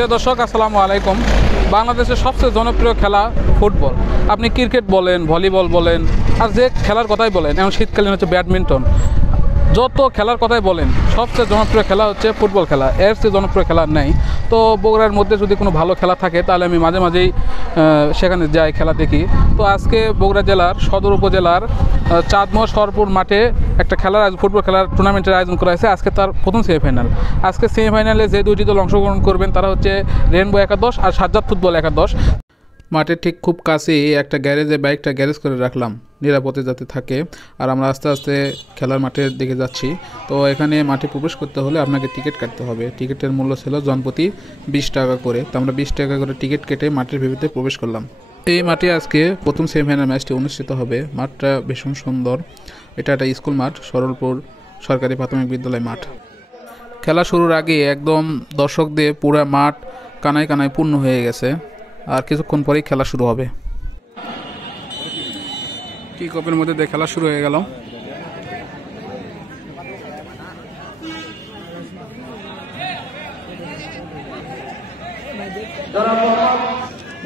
প্রিয় দর্শক, আসসালামু আলাইকুম। বাংলাদেশের সবচেয়ে জনপ্রিয় খেলা ফুটবল। আপনি ক্রিকেট বলেন, ভলিবল বলেন, আর যে খেলার কথাই বলেন, এখন শীতকালীন হচ্ছে ব্যাডমিন্টন, যত খেলার কথাই বলেন, সবচেয়ে জনপ্রিয় খেলা হচ্ছে ফুটবল খেলা। এর চেয়ে জনপ্রিয় খেলা নেই। তো বগুড়ার মধ্যে যদি কোনো ভালো খেলা থাকে তাহলে আমি মাঝে মাঝেই সেখানে যাই, খেলা দেখি। তো আজকে বগুড়া জেলার সদর উপজেলার চাঁদমোহর সরপুর মাঠে একটা ফুটবল খেলার টুর্নামেন্টের আয়োজন করা হয়েছে। আজকে তার প্রথম সেমিফাইনাল। আজকে সেমিফাইনালে যে দুইটি দল অংশগ্রহণ করবেন তারা হচ্ছে রেইনবো একাদশ আর সাজ্জাদ ফুটবল একাদশ। মাঠের ঠিক খুব কাছেই একটা গ্যারেজে বাইকটা গ্যারেজ করে রাখলাম নিরাপদে যাতে থাকে। আর আমরা আস্তে আস্তে খেলার মাঠের দিকে যাচ্ছি। তো এখানে মাঠে প্রবেশ করতে হলে আপনাকে টিকিট কাটতে হবে। টিকিটের মূল্য ছিল জনপ্রতি 20 টাকা করে। তো আমরা 20 টাকা করে টিকিট কেটে মাঠের ভিতরে প্রবেশ করলাম। এই মাঠে আজকে প্রথম সেমিফাইনাল ম্যাচটি অনুষ্ঠিত হবে। মাঠটা ভীষণ সুন্দর। এটা একটা স্কুল মাঠ, সরলপুর সরকারি প্রাথমিক বিদ্যালয় মাঠ। খেলা শুরুর আগে একদম দর্শকদের পুরো মাঠ কানায় কানায় পূর্ণ হয়ে গেছে। আর কিছুক্ষণ পরেই খেলা শুরু হবে। টি কাপের মধ্যে দিয়ে খেলা শুরু হয়ে গেল।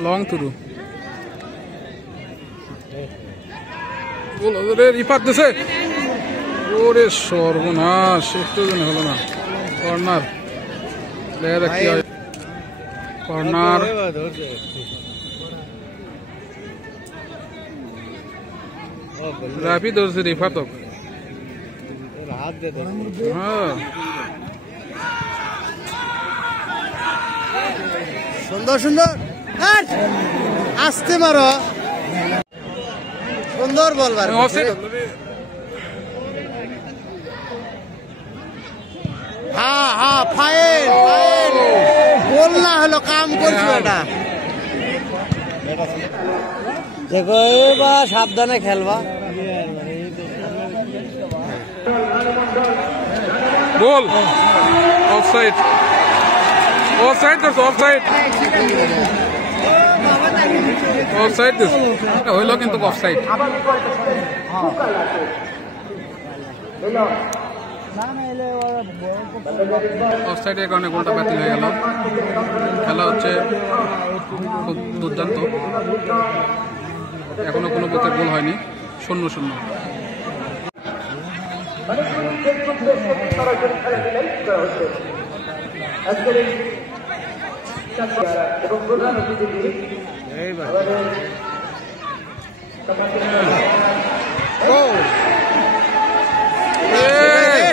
লং থ্রু রিফাত দিছে। ওরে সর্বনাশ, একটু জন হলো না। কর্নার কি হয়? কর্নার রাফি ধরছে রিফাতক। হ্যাঁ, সুন্দর সুন্দর, আসতে মারো, সুন্দর বল। হ্যাঁ হ্যাঁ, ফাইন বল না হলো, কাম করছো এটা। দেখো এবার সাবধানে খেলবা। গোল, অফসাইড, অফসাইড করছো, অফসাইড, অফসাইড হইল কিন্তু অফসাইড। অফসাইডের কারণে গোলটা বাতিল হয়ে গেল। খেলা হচ্ছে খুব দুর্দান্ত। এখনো কোনো পথে গোল হয়নি, 0-0।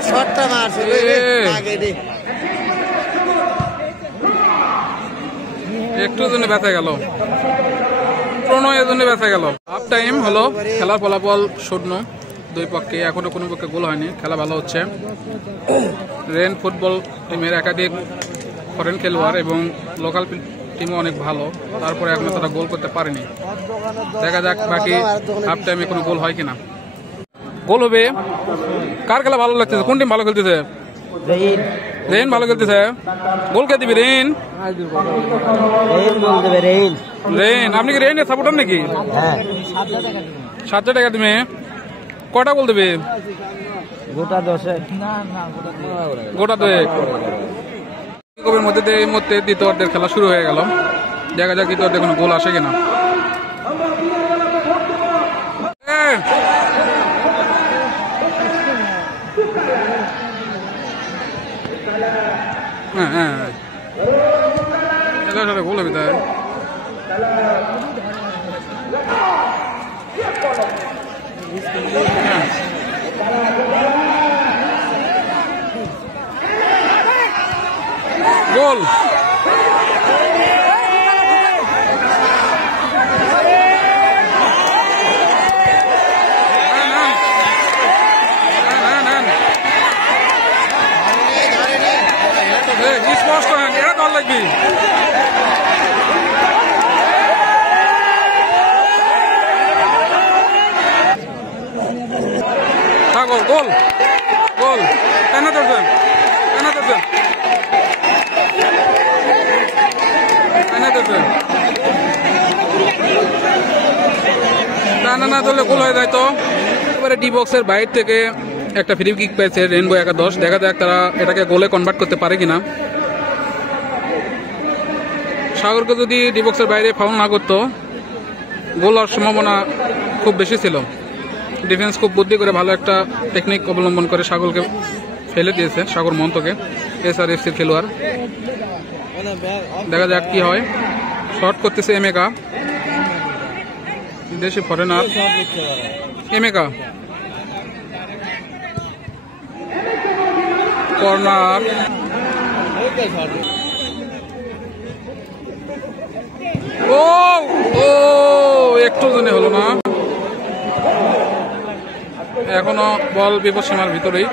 শটটা মারছে একটু জন্য ব্যথা গেল, প্রণয়ের জন্য ব্যথা গেল। হাফ টাইম হলো, খেলার ফলাফল 0 দুই পক্ষে। এখনো কোনো পক্ষে গোল হয়নি, খেলা ভালো হচ্ছে। রেন ফুটবল টিমের একাধিক ফরেন খেলোয়াড় এবং লোকাল টিমও অনেক ভালো। তারপরে এখনো তারা গোল করতে পারেনি। দেখা যাক বাকি হাফ টাইমে কোনো গোল হয় কিনা। গোল হবে। কার খেলা ভালো লাগতেছে? কোন টিম ভালো খেলতেছে? রেন ভালো খেলতেছে। গোল কে দিবি? রেন। রেন, আপনি কি রেনের সাপোর্টার নাকি? 7 টাকা দিবে। কটা গোল দেবে? গোটা 10। মধ্যে এই মুহূর্তে দ্বিতীয়ার্ধের খেলা শুরু হয়ে গেল। দেখা যাক দ্বিতীয়ার্ধে কোনো গোল আসে কিনা। হ্যাঁ, গোল হবে তাই। গোল। স্পষ্ট এটা দল লাগবি। গোল, গোল, কেন ধরছেন? না ধরলে গোল হয়ে যায়। তো এবারে ডি বক্সের বাইরে থেকে একটা ফ্রি কিক পেয়েছে রেইনবো একাদশ। দেখা যাক তারা এটাকে গোলে কনভার্ট করতে পারে কিনা। সাগরকে যদি ডি বক্সের বাইরে ফাউল না করতো গোল হওয়ার সম্ভাবনা খুব বেশি ছিল। ডিফেন্স খুব বুদ্ধি করে ভালো একটা টেকনিক অবলম্বন করে সাগরকে ফেলে দিয়েছে, সাগর মহন্তকে, SRFCর খেলোয়াড়। দেখা যাক কি হয়। শট করতেছে এমেকা, দেশি ফরেনার এমেকা। কর্নার, ও ও একটু জনে হলো না, এখনো বল বিপদ সীমার ভিতরেই।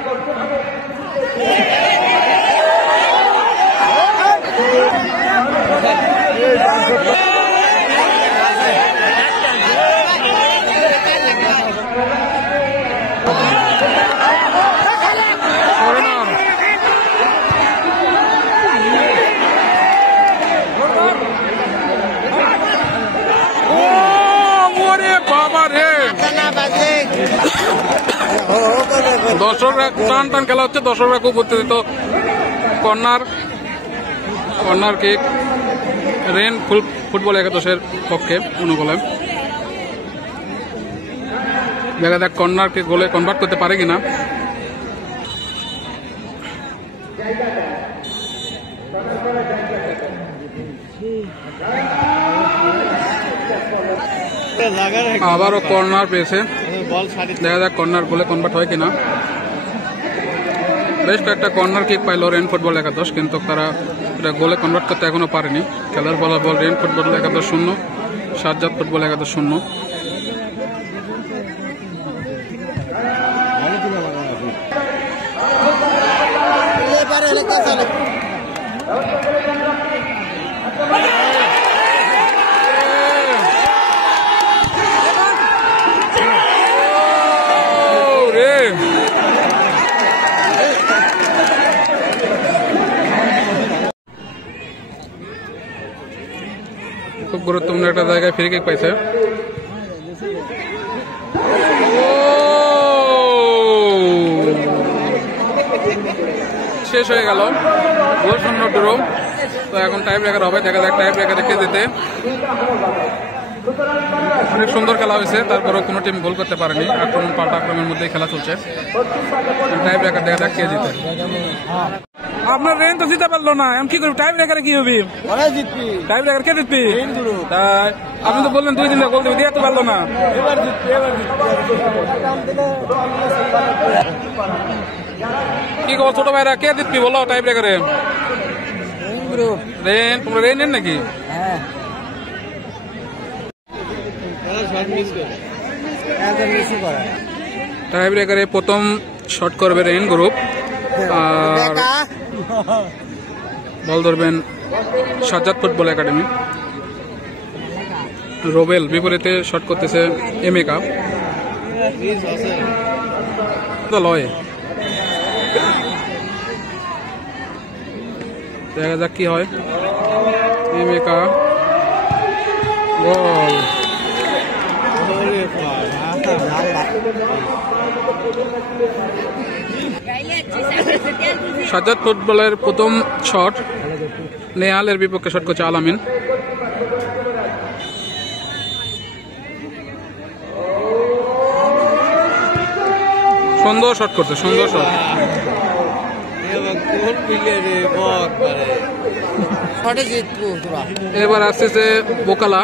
দর্শকরা টান টান খেলা হচ্ছে, দর্শকরা খুব উত্তেজিত। Corner, corner kick Rain football একাদশের পক্ষে অনুকূলে। দেখা যাক কর্নার কিক গোলে কনভার্ট করতে পারে কিনা। আবারও কর্নার পেয়েছে, দেখা যাক কর্নার গোলে কনভার্ট হয় কিনা। বেশ কয়েকটা কর্নার কিক পাইল রেন ফুটবল একাদশ, কিন্তু তারা এটা গোলে কনভার্ট করতে এখনো পারেনি। খেলার ফলাফল রেন ফুটবল একাদশ 0, সাজ্জাদ ফুটবল একাদশ 0। খুব গুরুত্বপূর্ণ একটা জায়গায় ফ্রি কিক পাইছে। শেষ হয়ে গেল, গোল 0 ড্র। তো এখন টাইম ব্রেকার হবে, দেখা যাক টাইম ব্রেকারে কে জিতে। অনেক সুন্দর খেলা হয়েছে, তারপরেও কোনো টিম গোল করতে পারেনি। আক্রমণ পাল্টা আক্রমণের মধ্যেই খেলা চলছে। টাইম ব্রেকার দেখা যাক কে জিতে। আপনার রেন তো জিতে পারলো না, আমি কি করবো? টাইম ব্রেকারে কি হবে? টাইম ব্রেকার কে জিতবি? আপনি তো বললেন 2 দিন গোল দিবি, দিয়ে তো পারলো না। কি খবর ছোট ভাইরা, কে জিতবি বলো টাইম ব্রেকারে? রেন, তোমরা রেন এর নাকি? টাই ব্রেকারে প্রথম শট করবে রেন গ্রুপ, আর বল ধরবেন সাজ্জাদ ফুটবল একাডেমি। রোবেল বিপরীতে শট করতেছে এমেকা। লয়, দেখা যাক কি হয়। এমেকা গোল। সাজ্জাদ ফুটবলের প্রথম শট, নেহালের বিপক্ষে শট করছে আলামিন। সুন্দর শট করছে, সুন্দর শট। এবার আসতেছে বোকালা।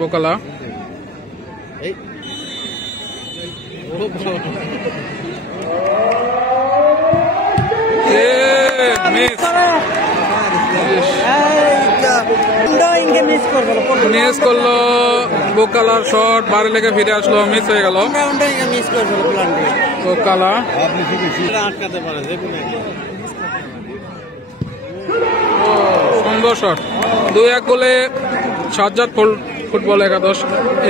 বোকালা মিস করলো, বোকালার শট বারে লেগে ফিরে আসলো, মিস হয়ে গেল। বোকালা সুন্দর শট, 2-1 গোলে সাজ্জাদ ফুটবল একাদশ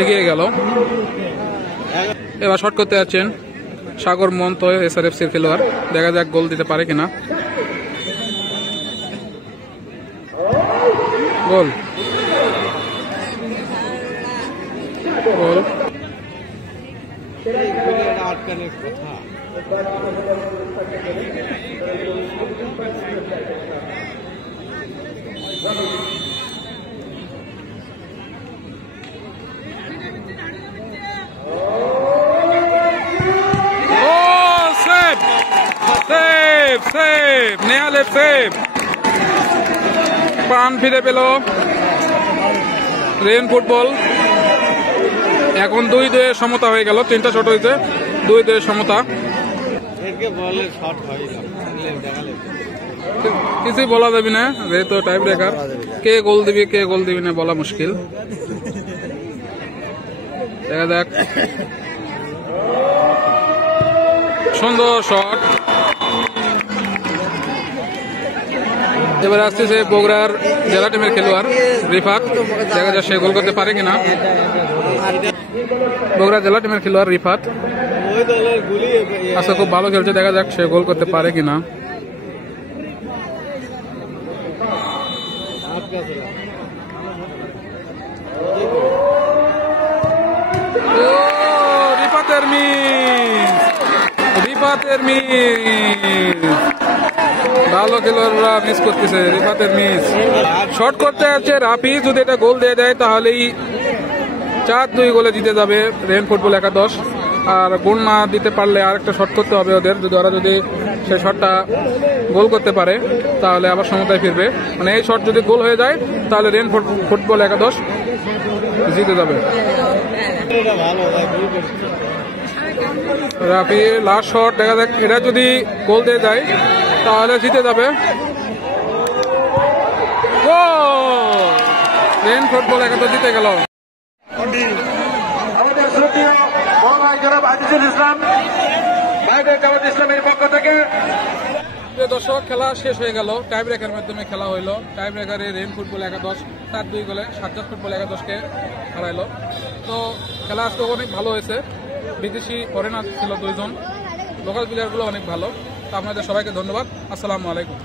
এগিয়ে গেল। এবার শট করতে যাচ্ছেন সাগর মহন্ত, SRFCর খেলোয়াড়। দেখা যাক গোল দিতে পারে কিনা। গোল, গোল। নেহালের সেভ, প্রাণ ফিরে পেল রেন ফুটবল। এখন 2-2 সমতা হয়ে গেল, 3টা শট হয়েছে, 2-2 সমতা। কিছুই বলা যাবে না, যেহেতু টাইম ব্রেকার। কে গোল দিবি কে গোল দিবি না বলা মুশকিল। দেখা যাক, সুন্দর শট। এবার আসতেছে বগুড়ার জেলা টিমের খেলোয়াড় রিফাত, দেখা যাক সে গোল করতে পারে কিনা। বগুড়া জেলা টিমের খেলোয়াড় রিফাত আজকে খুব ভালো খেলছে, দেখা যাক সে গোল করতে পারে কিনা। রিফাতের মিস, ভালো খেলোয়াড়রা মিস করতেছে, রিফাতের মিস। শট করতে যাচ্ছে রাফি, যদি এটা গোল দিয়ে দেয় তাহলেই 4-2 গোলে জিতে যাবে রেন ফুটবল একাদশ। আর গোল না দিতে পারলে আরেকটা শট করতে হবে ওদের, যদি ওরা যদি সেই শটটা গোল করতে পারে তাহলে আবার সমতায় ফিরবে। মানে এই শট যদি গোল হয়ে যায় তাহলে রেন ফুটবল একাদশ জিতে যাবে। রাফি লাস্ট শট, দেখা যাক এটা যদি গোল দিয়ে যায় তাহলে জিতে যাবে। রেন ফুটবল একাদশ জিতে গেল। আমাদের শ্রদ্ধেয় বড় ভাই জনাব আজিজুল ইসলাম ভাইদের জামাত ইসলামের পক্ষ থেকে। দর্শক, খেলা শেষ হয়ে গেল, টাই ব্রেকারের মাধ্যমে খেলা হইলো। টাই ব্রেকারে রেন ফুটবল একাদশ 4-2 গোলে সাজ্জাদ ফুটবল একাদশকে হারাইলো। তো খেলা আজকে অনেক ভালো হয়েছে, বিদেশি ফরেনার ছিল 2 জন, লোকাল প্লেয়ারগুলো অনেক ভালো। তো আপনাদের সবাইকে ধন্যবাদ, আসসালামু আলাইকুম।